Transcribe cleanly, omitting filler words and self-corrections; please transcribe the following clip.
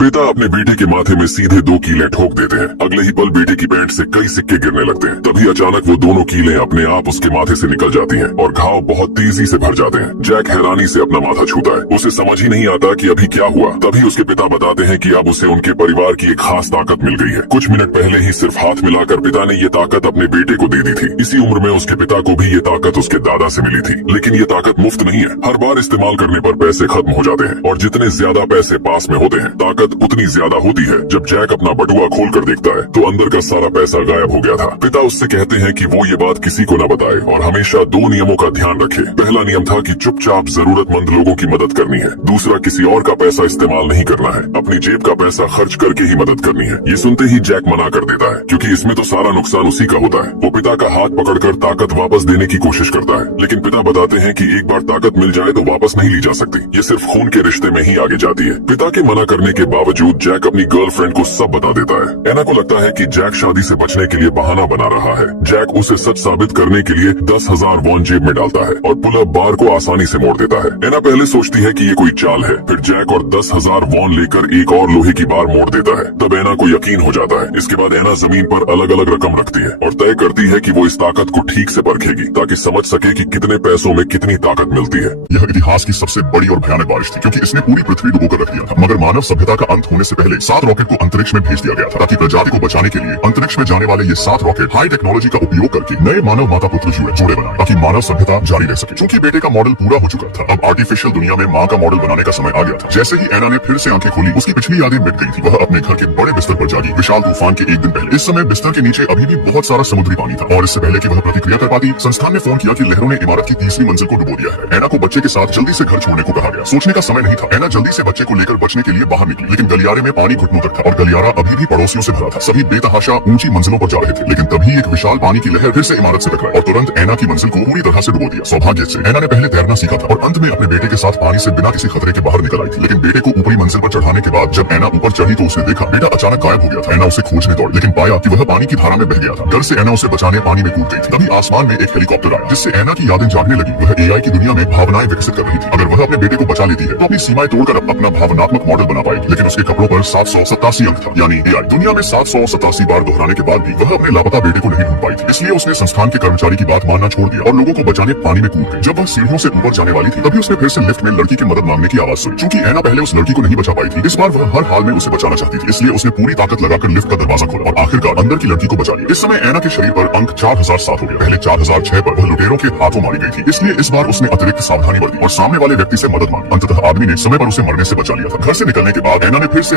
पिता अपने बेटे के माथे में सीधे 2 कीलें ठोक देते हैं। अगले ही पल बेटे की पैंट से कई सिक्के गिरने लगते हैं। तभी अचानक वो दोनों कीलें अपने आप उसके माथे से निकल जाती हैं और घाव बहुत तेजी से भर जाते हैं। जैक हैरानी से अपना माथा छूता है। उसे समझ ही नहीं आता कि अभी क्या हुआ। तभी उसके पिता बताते हैं कि अब उसे उनके परिवार की एक खास ताकत मिल गई है। कुछ मिनट पहले ही सिर्फ हाथ मिलाकर पिता ने ये ताकत अपने बेटे को दे दी थी। इसी उम्र में उसके पिता को भी ये ताकत उसके दादा से मिली थी। लेकिन ये ताकत मुफ्त नहीं है। हर बार इस्तेमाल करने पर पैसे खत्म हो जाते हैं और जितने ज्यादा पैसे पास में होते हैं ताकत उतनी ज्यादा होती है। जब जैक अपना बटुआ खोलकर देखता है तो अंदर का सारा पैसा गायब हो गया था। पिता उससे कहते हैं कि वो ये बात किसी को न बताए और हमेशा 2 नियमों का ध्यान रखे। पहला नियम था कि चुपचाप जरूरतमंद लोगों की मदद करनी है। दूसरा, किसी और का पैसा इस्तेमाल नहीं करना है। अपनी जेब का पैसा खर्च करके ही मदद करनी है। ये सुनते ही जैक मना कर देता है क्योंकि इसमें तो सारा नुकसान उसी का होता है। वो पिता का हाथ पकड़कर ताकत वापस देने की कोशिश करता है, लेकिन पिता बताते हैं कि एक बार ताकत मिल जाए तो वापस नहीं ली जा सकती। ये सिर्फ खून के रिश्ते में ही आगे जाती है। पिता के मना करने के बावजूद जैक अपनी गर्लफ्रेंड को सब बता देता है। एना को लगता है कि जैक शादी से बचने के लिए बहाना बना रहा है। जैक उसे सच साबित करने के लिए 10,000 वॉन जेब में डालता है और पुल अप बार को आसानी से मोड़ देता है। एना पहले सोचती है कि ये कोई चाल है। फिर जैक और 10,000 वॉन लेकर एक और लोहे की बार मोड़ देता है। तब एना को यकीन हो जाता है। इसके बाद एना जमीन पर अलग अलग रकम रखती है और तय करती है कि वो इस ताकत को ठीक से परखेगी ताकि समझ सके कि कितने पैसों में कितनी ताकत मिलती है। यह इतिहास की सबसे बड़ी और भयानक बारिश थी क्योंकि इसने पूरी पृथ्वी डुबोकर रख दिया था। मगर मानव सभ्यता का अंत होने से पहले 7 रॉकेट को अंतरिक्ष में भेज दिया गया था ताकि प्रजाति को बचाने के लिए अंतरिक्ष में जाने वाले ये 7 रॉकेट हाई टेक्नोलॉजी का उपयोग करके नए मानव माता पुत्र जोड़े बनाए ताकि मानव सभ्यता जारी रह सके। चूंकि बेटे का मॉडल पूरा हो चुका था, अब आर्टिफिशियल दुनिया में माँ का मॉडल बनाने का समय आ गया था। जैसे ही एना ने फिर से आंखें खोली, उसकी पिछली यादें मिट गई थी। वह अपने घर के बड़े बिस्तर पर जागी विशाल तूफान के 1 दिन पहले। इस समय बिस्तर के नीचे अभी भी बहुत सारा समुद्री पानी था और इससे पहले कि वह प्रतिक्रिया कर पाती, संस्थान ने फोन किया कि लहरों ने इमारत की 3वीं मंजिल को डुबो दिया है। एना को बच्चे के साथ जल्दी से घर छोड़ने को कहा गया। सोचने का समय नहीं था। एना जल्दी से बच्चे को लेकर बचने के लिए बाहर निकली, लेकिन गलियारे में पानी घुटनों तक था और गलियारा अभी भी पड़ोसियों से भरा था। सभी बेतहाशा ऊंची मंजिलों पर जा रहे थे, लेकिन तभी एक विशाल पानी की लहर फिर से इमारत से टकराई और तुरंत एना की मंजिल को पूरी तरह से डुबो दिया। सौभाग्य से एना ने पहले तैरना सीखा था और अंत में अपने बेटे के साथ पानी से बिना किसी खतरे के बाहर निकल आई थी। लेकिन बेटे को ऊपरी मंजिल पर चढ़ाने के बाद जब एना ऊपर चढ़ी तो उसने देखा बेटा अचानक गायब हो गया था। एना उसे खोजने दौड़ी, लेकिन पाया कि वह पानी की धारा में बह गया था। डर से एना उसे बचाने पानी में कूद गई थी। तभी आसमान में एक हेलीकॉप्टर आया जिससे एना की यादें जागने लगी। वह एआई की दुनिया में भावनाएं विकसित कर रही थी। अगर वह अपने बेटे को बचा लेती है तो अपनी सीमाएं तोड़कर अपना भावनात्मक मॉडल बना पाएगी। लेकिन उसके कपड़ों पर 787 अंक था, यानी एआई दुनिया में 787 बार दोहराने के बाद भी वह अपने लापता बेटे को नहीं ढूंढ पाई थी। इसलिए उसने संस्थान के कर्मचारी की बात मानना छोड़ दिया और लोगों को बचाने पानी में कूद गई। जब वह सीढ़ियों से ऊपर जाने वाली थी तभी उसने फिर से लिफ्ट में लड़की की मदद मांगने की आवाज सुनी। चूंकि एना पहले उस लड़की को नहीं बचा पाई थी, इस बार वह हर हाल में उसे बचाना चाहती थी। इसलिए उसने पूरी ताकत लगाकर लिफ्ट का दरवाजा खोला और आखिरकार अंदर की लड़की को बचा लिया। इस समय एना के शरीर पर अंक 4007 हो गया। पहले 4006 पर वह लुटेरों के हाथों मारी गई थी, इसलिए इस बार उसने अतिरिक्त सावधानी बरती और सामने वाले व्यक्ति से मदद मांगी। अंततः आदमी ने समय पर उसे मरने से बचा लिया था। घर से निकलने के बाद एना ने फिर से